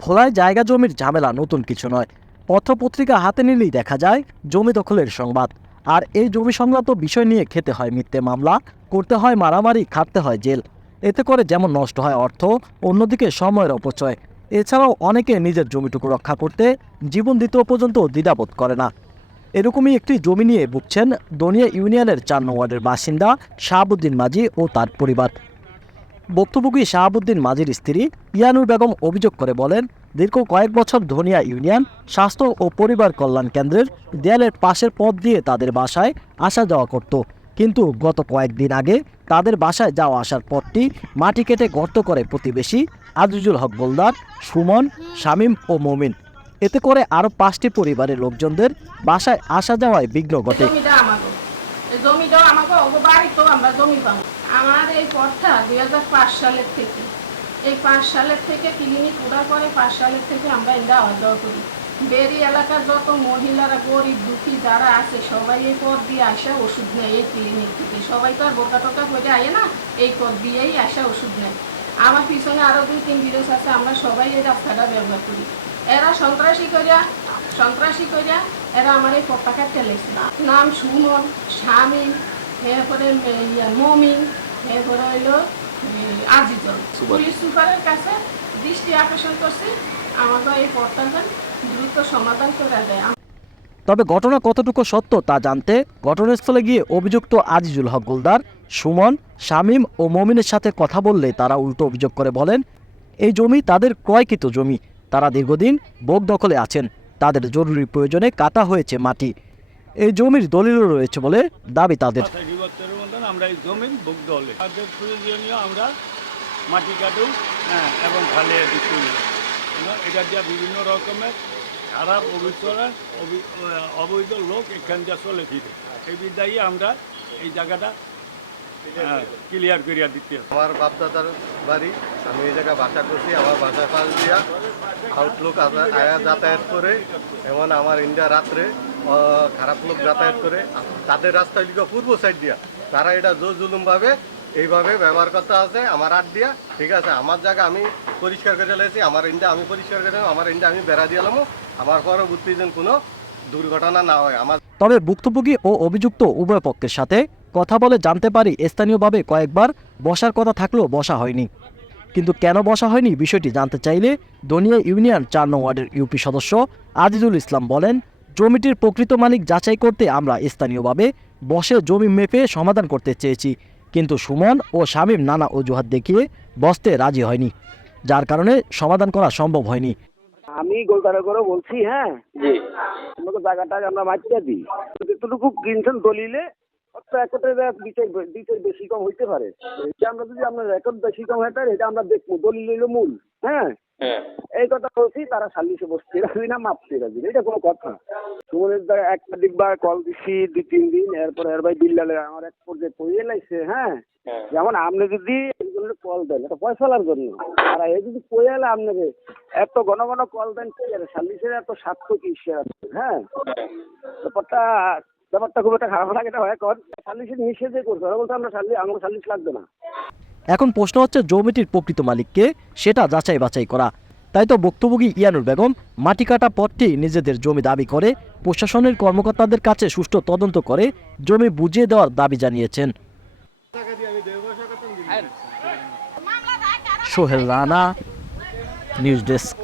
ভোলায় জায়গা জমির ঝামেলা নতুন কিছু নয়। পত্রপত্রিকা হাতে নিলেই দেখা যায়, জমি দখলের সংবাদ। আর এই জমি সংক্রান্ত বিষয় নিয়ে খেতে হয় মিথ্যে মামলা, করতে হয় মারামারি, খাটতে হয় জেল। এতে করে যেমন নষ্ট হয় অর্থ, অন্যদিকে সময়ের অপচয়। এছাড়াও অনেকে নিজের জমিটুকু রক্ষা করতে জীবন দিতেও পর্যন্ত দ্বিধাবোধ করে না। এরকমই একটি জমি নিয়ে ভুগছেন দনিয়া ইউনিয়নের চার নং ওয়ার্ডের বাসিন্দা শাহাবুদ্দিন মাঝি ও তার পরিবার। বক্তব্যী শাহাবুদ্দিন মাঝির স্ত্রী ইয়ানুর বেগম অভিযোগ করে বলেন, দীর্ঘ কয়েক বছর ধনিয়া ইউনিয়ন, স্বাস্থ্য ও পরিবার কল্যাণ কেন্দ্রের দেয়ালের পাশের পথ দিয়ে তাদের বাসায় আসা যাওয়া করত। কিন্তু গত কয়েকদিন আগে তাদের বাসায় যাওয়া আসার পথটি মাটি কেটে গর্ত করে প্রতিবেশী আজিজুল হক গোলদার সুমন, শামীম ও মমিন। এতে করে আরও পাঁচটি পরিবারের লোকজনদের বাসায় আসা যাওয়ায় বিঘ্ন ঘটে। আমাকে। আমরা জমি পাবো আমার এই পথটা দুই হাজার পাঁচ সালের থেকে। এই পাঁচ সালের থেকে ক্লিনিক উড়া করে পাঁচ সালের থেকে আমরা এটা যাওয়া করি। বেরি এলাকার যত মহিলারা, গরিব, দুঃখী যারা আছে, সবাই এই পথ দিয়ে আসে ওষুধ নেয় এই ক্লিনিক থেকে। সবাই তো আর বোকা টোকা করে আয় না, এই পথ দিয়েই আসে ওষুধ নেয়। আমার পিছনে আরও দুই তিন বিরোধ আছে, আমরা সবাই এই রাস্তাটা ব্যবহার করি। এরা সন্ত্রাসী করিয়া সন্ত্রাসী করিয়া এরা আমার এই পতাকা টেলেছিল নাম সুমন শামিল এরপরে মমিন এরপরে হইল আজিজল। পুলিশ সুপারের কাছে দৃষ্টি আকর্ষণ করছি। আমাকে এই দ্রুত সমাধান করে দেয় তবে ঘটনা কতটুকু সত্য তা জানতে ঘটনাস্থলে গিয়ে অভিযুক্ত আজিজুল হক গোলদার সুমন শামীম ও মমিনের সাথে কথা বললে তারা উল্টো অভিযোগ করে বলেন এই জমি তাদের ক্রয়কৃত জমি। তারা দীর্ঘদিন বোক দখলে আছেন। তাদের জরুরি প্রয়োজনে কাটা হয়েছে মাটি। এই জমির দলিলও রয়েছে বলে দাবি তাদের। আমরা এই জমির দলে প্রয়োজনীয় আমরা মাটি কাটু হ্যাঁ এবং খালে এটা দিয়ে বিভিন্ন রকমের খারাপ অভিজ্ঞতা অবি- অবৈধ লোক এখান দিয়ে চলে ফিরে। এই আমরা এই জায়গাটা ক্লিয়ার করিয়া দিতে। আমার বাপদাদার বাড়ি আমি এই জায়গায় বাসা করছি আমার বাসার পাশ দিয়া আউটলুক আয়া যাতায়াত করে এমন আমার ইন্ডিয়া রাত্রে খারাপ লোক যাতায়াত করে। তাদের রাস্তা লিখে পূর্ব সাইড দিয়া। তারা এটা জোর জুলুমভাবে এইভাবে ব্যবহার করতে আছে, আমার আট দিয়া। ঠিক আছে, আমার জায়গা আমি পরিষ্কার করে লেছি আমার ইন্ডিয়া আমি পরিষ্কার করে আমার ইন্ডিয়া আমি বেড়া দিলাম আমার পরবর্তী যেন কোনো দুর্ঘটনা না হয়, আমার তবে ভুক্তভোগী ও অভিযুক্ত উভয় পক্ষের সাথে কথা বলে জানতে পারি স্থানীয়ভাবে কয়েকবার বসার কথা থাকলেও বসা হয়নি। কিন্তু কেন বসা হয়নি বিষয়টি জানতে চাইলে দনিয়া ইউনিয়ন চার নং ওয়ার্ডের ইউপি সদস্য আজিজুল ইসলাম বলেন জমিটির প্রকৃত মালিক যাচাই করতে আমরা স্থানীয়ভাবে বসে জমি মেপে সমাধান করতে চেয়েছি। কিন্তু সুমন ও শামীম নানা অজুহাত দেখিয়ে বসতে রাজি হয়নি যার কারণে সমাধান করা সম্ভব হয়নি। আমি গোলতারা করে বলছি হ্যাঁ? জি। আমাকে জায়গাটা আমরা মাটিটা দিই। যতটুকু কিনছেন দলিলে বেশি কম হইতে পারে। এটা আমরা যদি আপনার রেকর্ড বেশি কম হয়ে থাকে এটা আমরা দেখব। দলিল হইল মূল হ্যাঁ? এই কথা বলছি তারা সালিশে বসতে রাখবি না মাপতে রাখবি না। এটা কোনো কথা। সুমনের দ্বারা একটা দিকবার কল দিছি দুই তিন দিন এরপর এর ভাই বিল্লালে আমার এক পর্যায়ে পড়িয়ে লাইছে হ্যাঁ। যেমন আপনি যদি একজনের কল দেন এটা পয়সালার জন্য। আর এই যদি পয়ালে আপনাকে এত ঘন ঘন কল দেন সালিশের এত স্বার্থ কি হ্যাঁ। ব্যাপারটা ব্যাপারটা খুব একটা খারাপ লাগে না হয় কর সালিশের নিষেধে করছে। ওরা বলছে আমরা সালিশ আমার সালিশ লাগবে না। এখন প্রশ্ন হচ্ছে জমিটির প্রকৃত মালিককে সেটা যাচাই বাছাই করা। তাই তো ভুক্তভোগী ইয়ানুর বেগম মাটি কাটা পথটি নিজেদের জমি দাবি করে, প্রশাসনের কর্মকর্তাদের কাছে সুষ্ঠু তদন্ত করে জমি বুঝিয়ে দেওয়ার দাবি জানিয়েছেন। Sohel Rana, news desk.